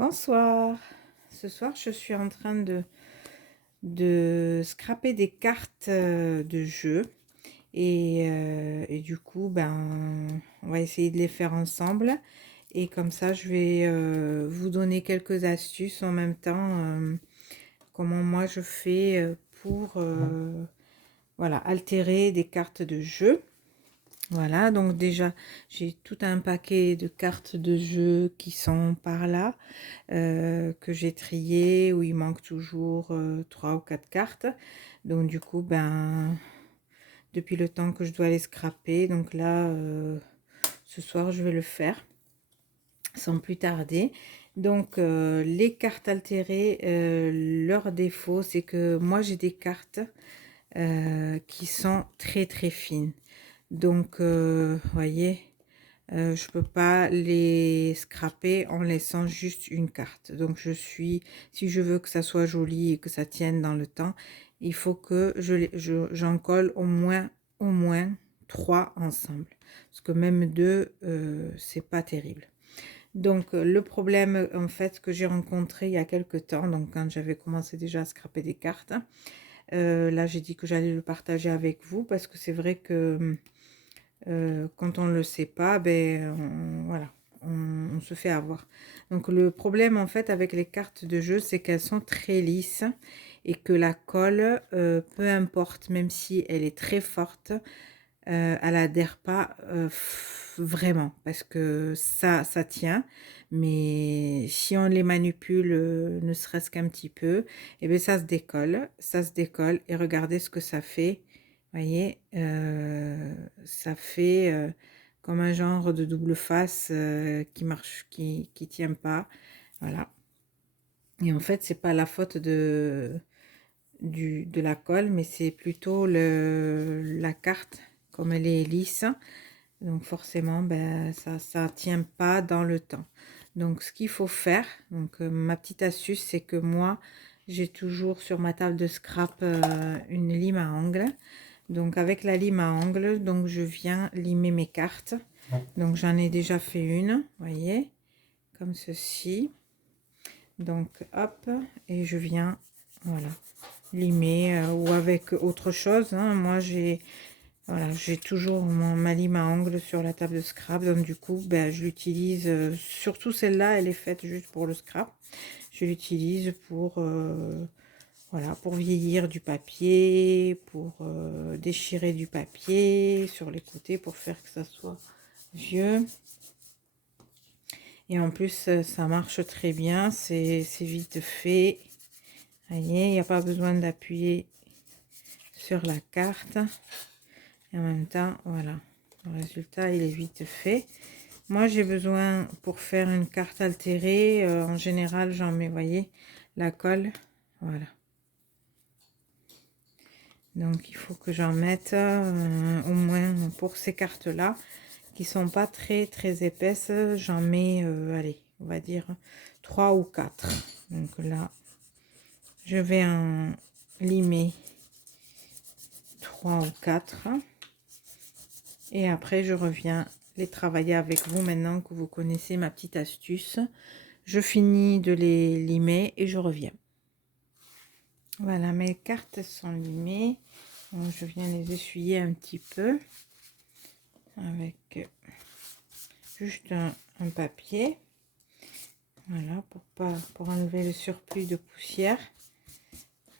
Bonsoir. Ce soir, je suis en train de scraper des cartes de jeu et du coup, on va essayer de les faire ensemble. Et comme ça, je vais vous donner quelques astuces en même temps, comment moi je fais pour voilà, altérer des cartes de jeu. Voilà, donc déjà, j'ai tout un paquet de cartes de jeu qui sont par là, que j'ai trié, où il manque toujours 3 ou 4 cartes. Donc du coup, depuis le temps que je dois les scraper, donc là, ce soir, je vais le faire sans plus tarder. Donc les cartes altérées, leur défaut, c'est que moi, j'ai des cartes qui sont très très fines. Donc, voyez, je peux pas les scraper en laissant juste une carte. Donc si je veux que ça soit joli et que ça tienne dans le temps, il faut que j'en colle au moins 3 ensemble. Parce que même deux, c'est pas terrible. Donc le problème en fait que j'ai rencontré il y a quelque temps, donc quand j'avais commencé déjà à scraper des cartes, là j'ai dit que j'allais le partager avec vous parce que c'est vrai que quand on ne le sait pas, voilà, on se fait avoir. Donc le problème en fait avec les cartes de jeu, c'est qu'elles sont très lisses et que la colle, peu importe, même si elle est très forte, elle adhère pas vraiment parce que ça tient. Mais si on les manipule, ne serait-ce qu'un petit peu, et bien ça se décolle et regardez ce que ça fait. Voyez, ça fait comme un genre de double face qui marche, qui tient pas. Voilà. Et en fait, c'est pas la faute de la colle, mais c'est plutôt la carte, comme elle est lisse. Donc forcément, ça tient pas dans le temps. Donc ce qu'il faut faire, donc ma petite astuce, c'est que moi, j'ai toujours sur ma table de scrap une lime à ongles. Donc avec la lime à ongles, donc je viens limer mes cartes. Donc j'en ai déjà fait une, voyez, comme ceci. Donc hop, et je viens, voilà, limer ou avec autre chose, hein. Moi j'ai toujours ma lime à ongles sur la table de scrap, donc du coup je l'utilise, surtout celle-là, elle est faite juste pour le scrap. Je l'utilise pour voilà, pour vieillir du papier, pour déchirer du papier sur les côtés, pour faire que ça soit vieux. Et en plus, ça marche très bien, c'est vite fait. Voyez, il n'y a pas besoin d'appuyer sur la carte. Et en même temps, voilà, le résultat, il est vite fait. Moi, j'ai besoin, pour faire une carte altérée, en général, j'en mets, voyez, la colle, voilà. Donc il faut que j'en mette au moins pour ces cartes là qui sont pas très très épaisses, j'en mets allez, on va dire 3 ou 4. Donc là je vais en limer 3 ou 4 et après je reviens les travailler avec vous. Maintenant que vous connaissez ma petite astuce, je finis de les limer et je reviens. Voilà, mes cartes sont limées. Donc, je viens les essuyer un petit peu avec juste un papier, voilà, pour enlever le surplus de poussière,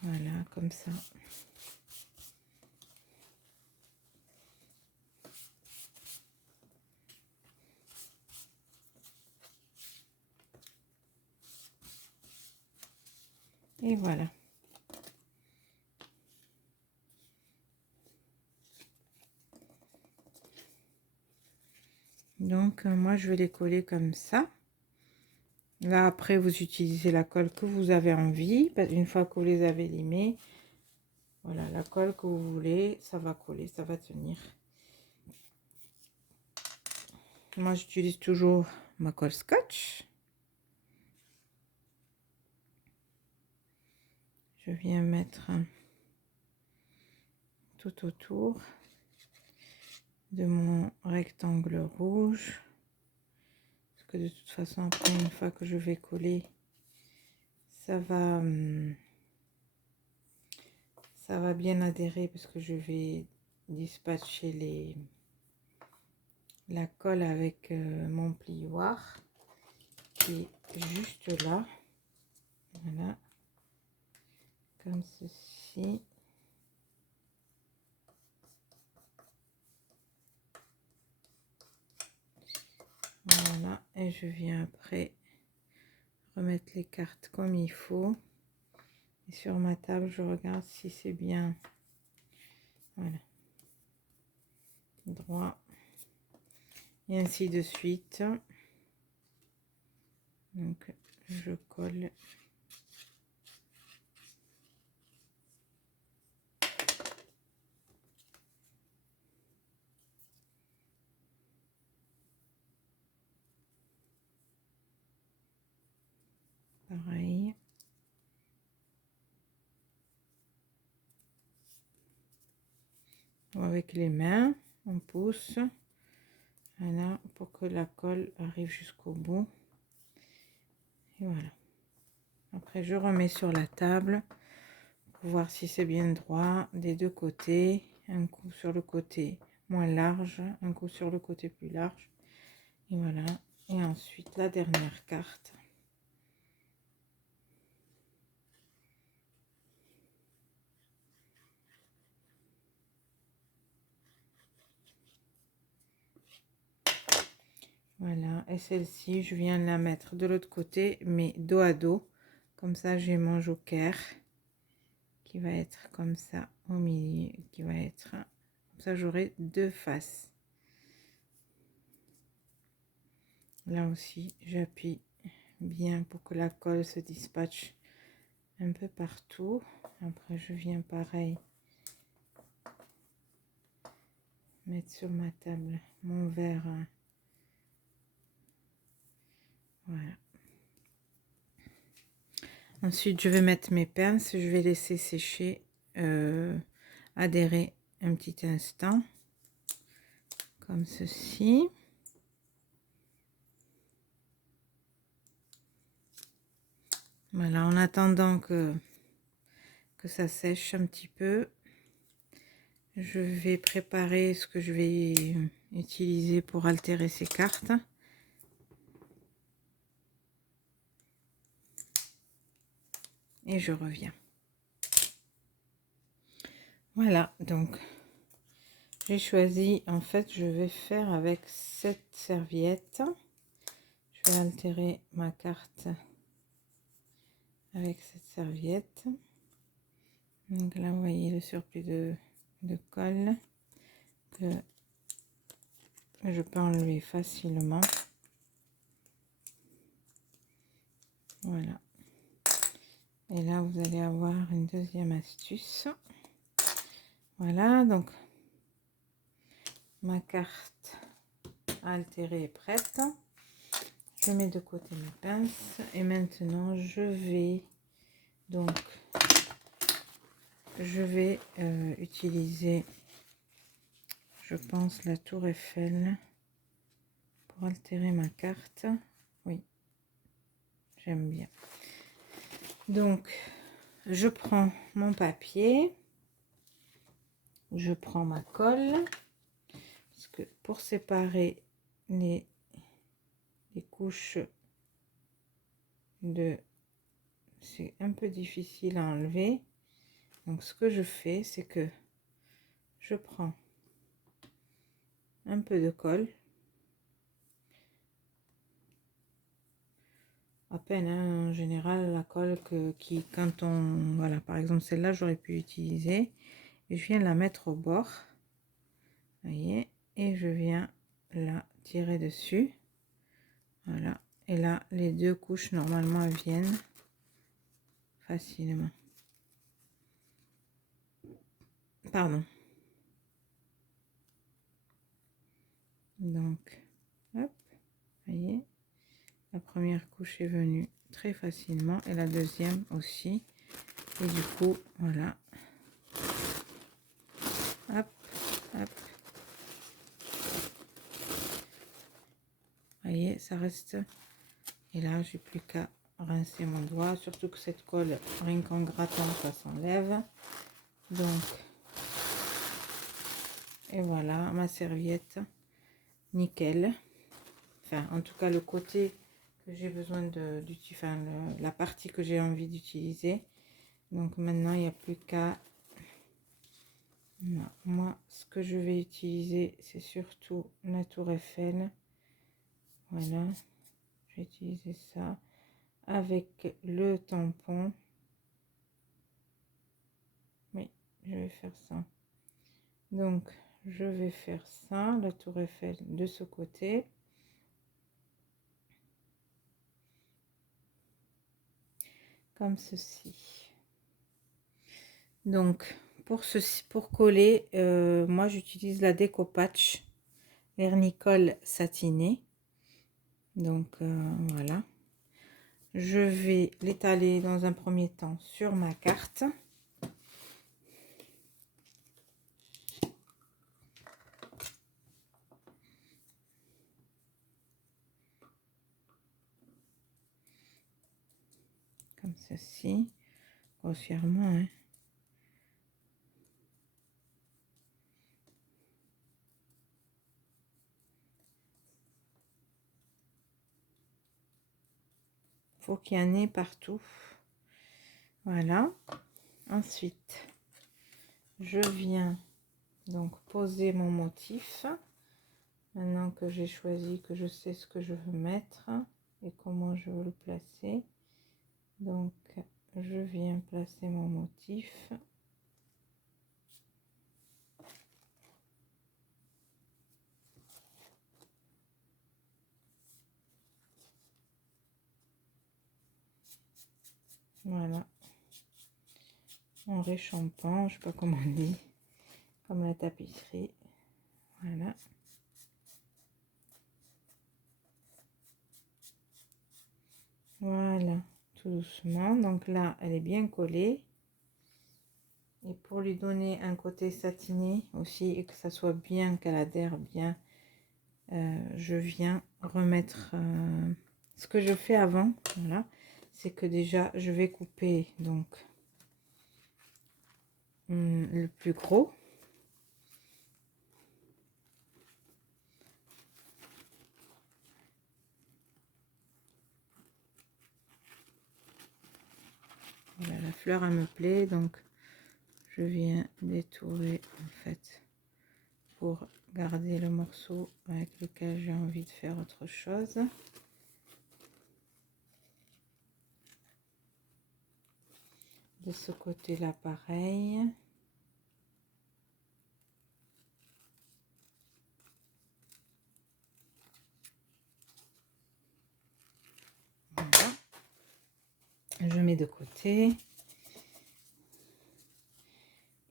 voilà, comme ça. Et voilà. Donc moi je vais les coller comme ça. Là après vous utilisez la colle que vous avez envie, une fois que vous les avez limés, voilà, la colle que vous voulez, ça va coller, ça va tenir. Moi j'utilise toujours ma colle scotch. Je viens mettre tout autour de mon rectangle rouge, parce que de toute façon après une fois que je vais coller, ça va bien adhérer parce que je vais dispatcher la colle avec mon plioir qui est juste là. Voilà, comme ceci. Voilà, et je viens après remettre les cartes comme il faut. Et sur ma table, je regarde si c'est bien. Voilà. Droit. Et ainsi de suite. Donc, je colle. Pareil. Avec les mains, on pousse. Voilà, pour que la colle arrive jusqu'au bout. Et voilà. Après, je remets sur la table pour voir si c'est bien droit des deux côtés. Un coup sur le côté moins large, un coup sur le côté plus large. Et voilà. Et ensuite, la dernière carte. Voilà, et celle-ci, je viens de la mettre de l'autre côté, mais dos à dos. Comme ça, j'ai mon joker qui va être comme ça au milieu, qui va être comme ça, j'aurai deux faces. Là aussi, j'appuie bien pour que la colle se dispatche un peu partout. Après, je viens pareil mettre sur ma table mon verre. Voilà. Ensuite, je vais mettre mes pinces, je vais laisser sécher, adhérer un petit instant, comme ceci. Voilà, en attendant que ça sèche un petit peu, je vais préparer ce que je vais utiliser pour altérer ces cartes. Et je reviens. Voilà, donc j'ai choisi, en fait, je vais faire avec cette serviette. Je vais altérer ma carte avec cette serviette. Donc là, vous voyez le surplus de colle que je peux enlever facilement. Voilà. Et là, vous allez avoir une deuxième astuce. Voilà, donc ma carte altérée est prête. Je mets de côté mes pinces et maintenant je vais utiliser, je pense, la tour Eiffel pour altérer ma carte. Oui, j'aime bien. Donc je prends mon papier, je prends ma colle, parce que pour séparer les couches c'est un peu difficile à enlever. Donc ce que je fais, c'est que je prends un peu de colle, à peine, hein, en général la colle qui quand on, voilà, par exemple celle-là j'aurais pu utiliser, et je viens la mettre au bord, voyez, et je viens la tirer dessus. Voilà, et là les deux couches normalement elles viennent facilement. Pardon. Donc hop, voyez, la première couche est venue très facilement et la deuxième aussi, et du coup voilà, hop hop, voyez, ça reste. Et là, j'ai plus qu'à rincer mon doigt, surtout que cette colle, rien qu'en grattant, ça s'enlève. Donc, et voilà, ma serviette, nickel. Enfin, en tout cas, le côté que j'ai besoin d'utiliser, enfin, la partie que j'ai envie d'utiliser. Donc maintenant, il n'y a plus qu'à... Moi, ce que je vais utiliser, c'est surtout la tour Eiffel. Voilà, je vais utiliser ça avec le tampon. Oui, je vais faire ça. Donc, je vais faire ça, la tour Eiffel de ce côté. Comme ceci. Donc, pour coller, moi j'utilise la décopatch vernicole satinée. Donc, voilà. Je vais l'étaler dans un premier temps sur ma carte. Comme ceci, grossièrement, hein. Faut qu'il y en ait partout. Voilà. Ensuite, je viens donc poser mon motif. Maintenant que j'ai choisi, que je sais ce que je veux mettre et comment je veux le placer. Donc, je viens placer mon motif. Voilà. En réchampant, je sais pas comment on dit, comme la tapisserie. Voilà. Voilà, tout doucement. Donc là, elle est bien collée. Et pour lui donner un côté satiné aussi et que ça soit bien, qu'elle adhère bien, je viens remettre ce que je fais avant. Voilà, c'est que déjà je vais couper donc le plus gros. Voilà, la fleur elle me plaît, donc je viens détourer en fait pour garder le morceau avec lequel j'ai envie de faire autre chose. De ce côté là pareil. Voilà. Je mets de côté.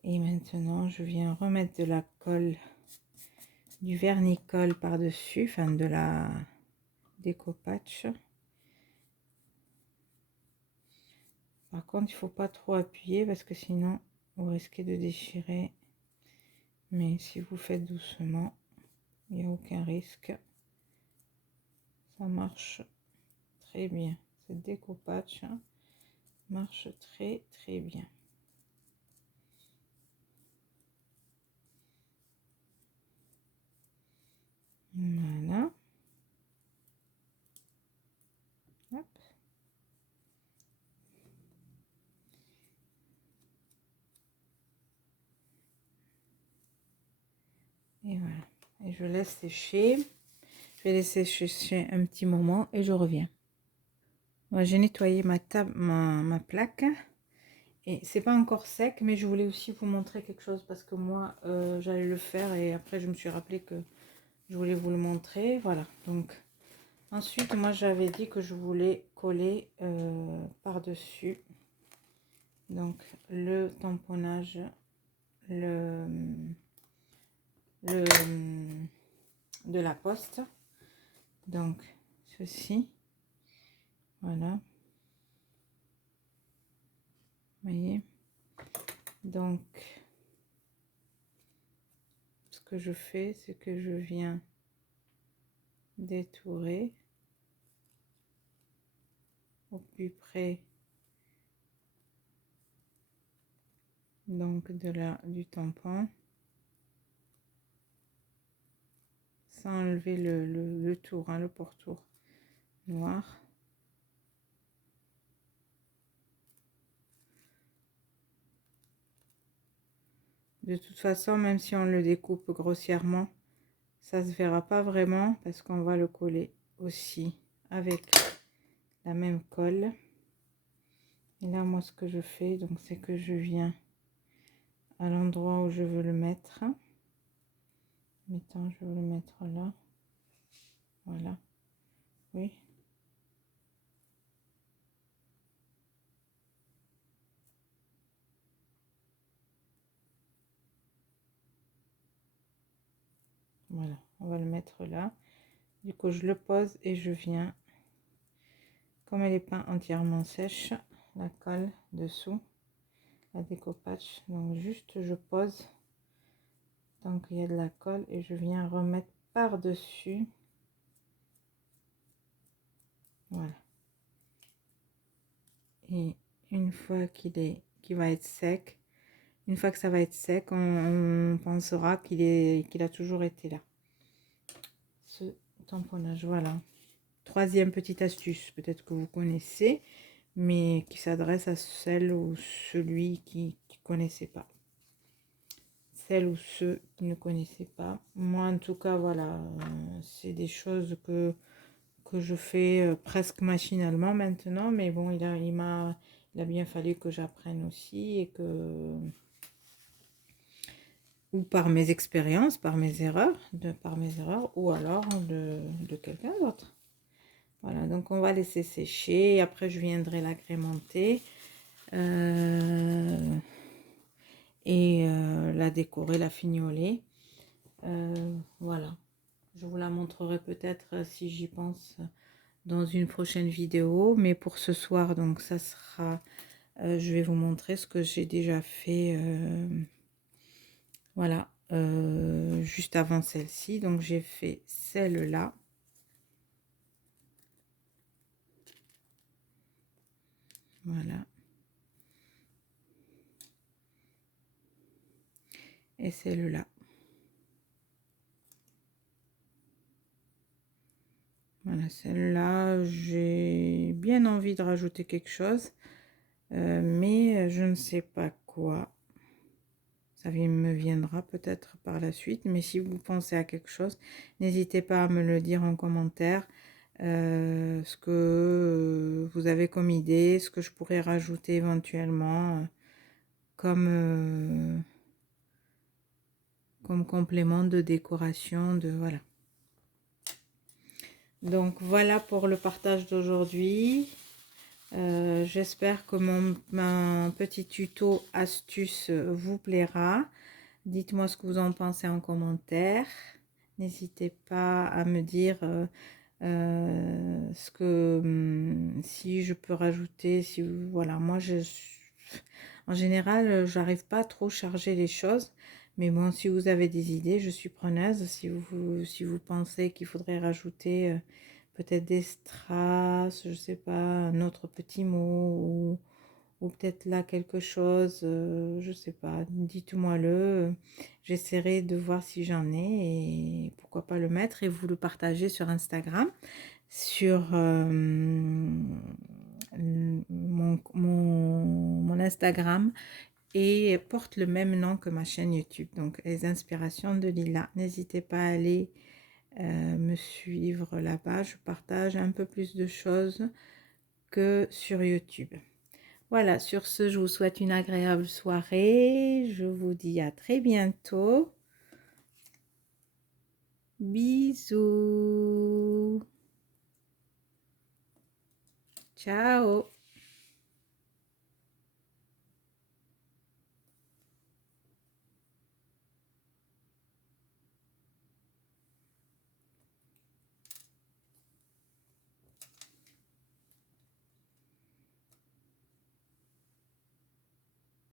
Et maintenant, je viens remettre de la colle, du vernis-colle par-dessus, enfin de la décopatch. Par contre, il faut pas trop appuyer parce que sinon, vous risquez de déchirer. Mais si vous faites doucement, il n'y a aucun risque. Ça marche très bien. Cette découpage marche très très bien. Voilà. Hop. Et voilà. Et je laisse sécher. Je vais laisser sécher un petit moment et je reviens. J'ai nettoyé ma plaque. Et c'est pas encore sec, mais je voulais aussi vous montrer quelque chose parce que moi j'allais le faire et après je me suis rappelé que je voulais vous le montrer. Voilà, donc ensuite moi j'avais dit que je voulais coller par-dessus donc le tamponnage, le de la poste, donc ceci, voilà, vous voyez. Donc ce que je fais, c'est que je viens détourer au plus près donc du tampon, sans enlever le tour, hein, le pourtour noir. De toute façon, même si on le découpe grossièrement, ça se verra pas vraiment parce qu'on va le coller aussi avec la même colle. Et là, moi, ce que je fais, donc, c'est que je viens à l'endroit où je veux le mettre. Mettons, je veux le mettre là. Voilà. Oui. Voilà, on va le mettre là. Du coup, je le pose et je viens, comme elle n'est pas entièrement sèche, la colle dessous, la découpage. Donc, juste je pose tant qu'il y a de la colle et je viens remettre par-dessus. Voilà. Et une fois qu'il va être sec, une fois que ça va être sec, on pensera qu'il a toujours été là. Ce tamponnage, voilà. Troisième petite astuce, peut-être que vous connaissez, mais qui s'adresse à celle ou celui qui ne connaissait pas. Celles ou ceux qui ne connaissaient pas. Moi, en tout cas, voilà, c'est des choses que je fais presque machinalement maintenant, mais bon, il a bien fallu que j'apprenne aussi et que... ou par mes expériences, par mes erreurs, ou alors de quelqu'un d'autre. Voilà, donc on va laisser sécher. Après, je viendrai l'agrémenter et la décorer, la fignoler. Voilà, je vous la montrerai peut-être si j'y pense dans une prochaine vidéo. Mais pour ce soir, donc ça sera... je vais vous montrer ce que j'ai déjà fait. Voilà, juste avant celle-ci. Donc j'ai fait celle-là. Voilà. Et celle-là. Voilà, celle-là, j'ai bien envie de rajouter quelque chose, mais je ne sais pas quoi. Ça me viendra peut-être par la suite, mais si vous pensez à quelque chose, n'hésitez pas à me le dire en commentaire, ce que vous avez comme idée, ce que je pourrais rajouter éventuellement comme complément de décoration, voilà. Donc voilà pour le partage d'aujourd'hui. J'espère que mon petit tuto astuce vous plaira. Dites-moi ce que vous en pensez en commentaire. N'hésitez pas à me dire ce que si je peux rajouter. Si voilà, moi en général, j'arrive pas à trop charger les choses. Mais bon, si vous avez des idées, je suis preneuse. Si vous pensez qu'il faudrait rajouter peut-être des strass, je sais pas, un autre petit mot ou peut-être là quelque chose, je sais pas, dites-moi le, j'essaierai de voir si j'en ai et pourquoi pas le mettre et vous le partager sur Instagram, sur mon Instagram et porte le même nom que ma chaîne YouTube, donc les inspirations de Lila. N'hésitez pas à aller me suivre là-bas, je partage un peu plus de choses que sur YouTube. Voilà, sur ce, je vous souhaite une agréable soirée. Je vous dis à très bientôt. Bisous. Ciao.